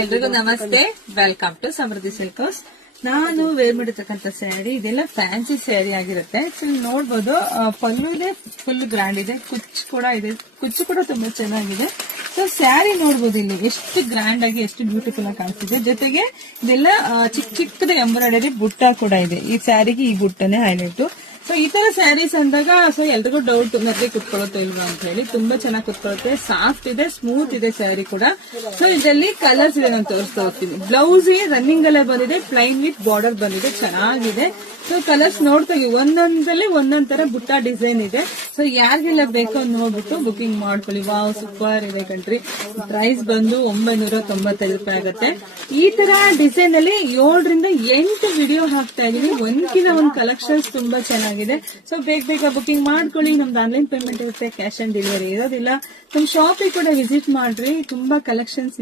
ಎಲ್ರಿಗೂ ನಮಸ್ತೆ, welcome to Samruddhi silk house. ನಾನು ವೇರ್ ಮಾಡಿರ್ತಕ್ಕಂಥ ಸ್ಯಾರಿ ಇದೆಲ್ಲ ಫ್ಯಾನ್ಸಿ ಸ್ಯಾರಿ ಆಗಿರುತ್ತೆ. ಸೊ ನೋಡ್ಬೋದು, ಪಲ್ಲು ಇದೆ, ಫುಲ್ ಗ್ರ್ಯಾಂಡ್ ಇದೆ, ಕುಚ್ಚು ಕೂಡ ಇದೆ, ಕುಚ್ಚು ಕೂಡ ತುಂಬಾ ಚೆನ್ನಾಗಿದೆ. ಸೊ ಸ್ಯಾರಿ ನೋಡ್ಬೋದು ಇಲ್ಲಿ ಎಷ್ಟು ಗ್ರ್ಯಾಂಡ್ ಆಗಿ, ಎಷ್ಟು ಬ್ಯೂಟಿಫುಲ್ ಆಗಿ ಕಾಣಿಸ್ತಿದೆ. ಜೊತೆಗೆ ಇದೆಲ್ಲ ಚಿಕ್ಕದ ಎಂಬ್ರಾಯ್ಡರಿ ಬುಟ್ಟ ಕೂಡ ಇದೆ. ಈ ಸ್ಯಾರಿಗೆ ಈ ಬುಟ್ಟನೇ ಹೈಲೈಟ್. ಸೊ ಈ ತರ ಸ್ಯಾರೀಸ್ ಅಂದಾಗ ಎಲ್ರಿಗೂ ಡೌಟ್, ಮೆತ್ತೆ ಕುತ್ಕೊಳ್ಳುತ್ತೋ ಇಲ್ವಾ ಅಂತ ಹೇಳಿ. ತುಂಬಾ ಚೆನ್ನಾಗಿ ಕುತ್ಕೊಳ್ಳುತ್ತೆ, ಸಾಫ್ಟ್ ಇದೆ, ಸ್ಮೂತ್ ಇದೆ ಸ್ಯಾರಿ ಕೂಡ. ಸೊ ಇದರಲ್ಲಿ ಕಲರ್ಸ್ ಇದೆ, ನಾನು ತೋರಿಸ್ತಾ ಹೋಗ್ತೀನಿ. ಬ್ಲೌಸ್ ರನ್ನಿಂಗ್ ಅಲ್ಲೇ ಬಂದಿದೆ, ಪ್ಲೈನ್ ವಿತ್ ಬಾರ್ಡರ್ ಬಂದಿದೆ, ಚೆನ್ನಾಗಿದೆ. ಸೊ ಕಲರ್ಸ್ ನೋಡ್ತಾ ಒಂದೊಂದಲ್ಲೇ ಒಂದೊಂದ್ ತರ ಬುಟ್ಟ ಡಿಸೈನ್ ಇದೆ. ಸೊ ಯಾರಿಗೆಲ್ಲ ಬೇಕೋ ನೋಡ್ಬಿಟ್ಟು ಬುಕಿಂಗ್ ಮಾಡ್ಕೊಳ್ಳಿ. ವಾವ್, ಸೂಪರ್ ಇದೆ ಕಂಟ್ರಿ. ಪ್ರೈಸ್ ಬಂದು 995 ರೂಪಾಯಿ ಆಗುತ್ತೆ. ಈ ತರ ಡಿಸೈನ್ ಅಲ್ಲಿ 7 ರಿಂದ 8 ವಿಡಿಯೋ ಹಾಕ್ತಾ ಇದೀನಿ. ಒಂದ್ಕಿನ ಒಂದ್ ಕಲೆಕ್ಷನ್ಸ್ ತುಂಬಾ ಚೆನ್ನಾಗಿದೆ. ಸೊ ಬೇಗ ಬುಕಿಂಗ್ ಮಾಡ್ಕೊಳ್ಳಿ. ನಮ್ದು ಆನ್ಲೈನ್ ಪೇಮೆಂಟ್ ಇರುತ್ತೆ, ಕ್ಯಾಶ್ ಆನ್ ಡೆಲಿವರಿ ಇರೋದಿಲ್ಲ. ನಮ್ ಶಾಪಿಗೆ ಕೂಡ ವಿಸಿಟ್ ಮಾಡ್ರಿ, ತುಂಬಾ ಕಲೆಕ್ಷನ್ಸ್